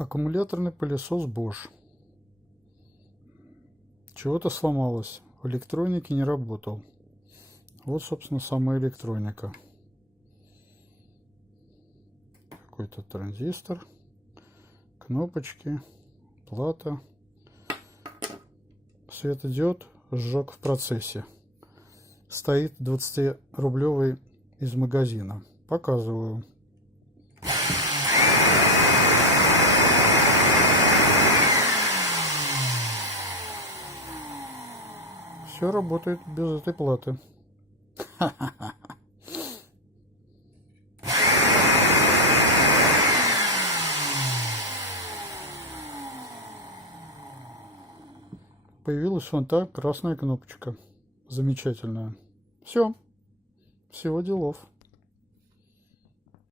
Аккумуляторный пылесос Bosch. Чего-то сломалось. В электронике не работал. Вот, собственно, сама электроника. Какой-то транзистор, кнопочки, плата. Светодиод сжег в процессе. Стоит 20-рублевый из магазина. Показываю. Все работает без этой платы. Появилась вон та красная кнопочка. Замечательная. Все. Всего делов.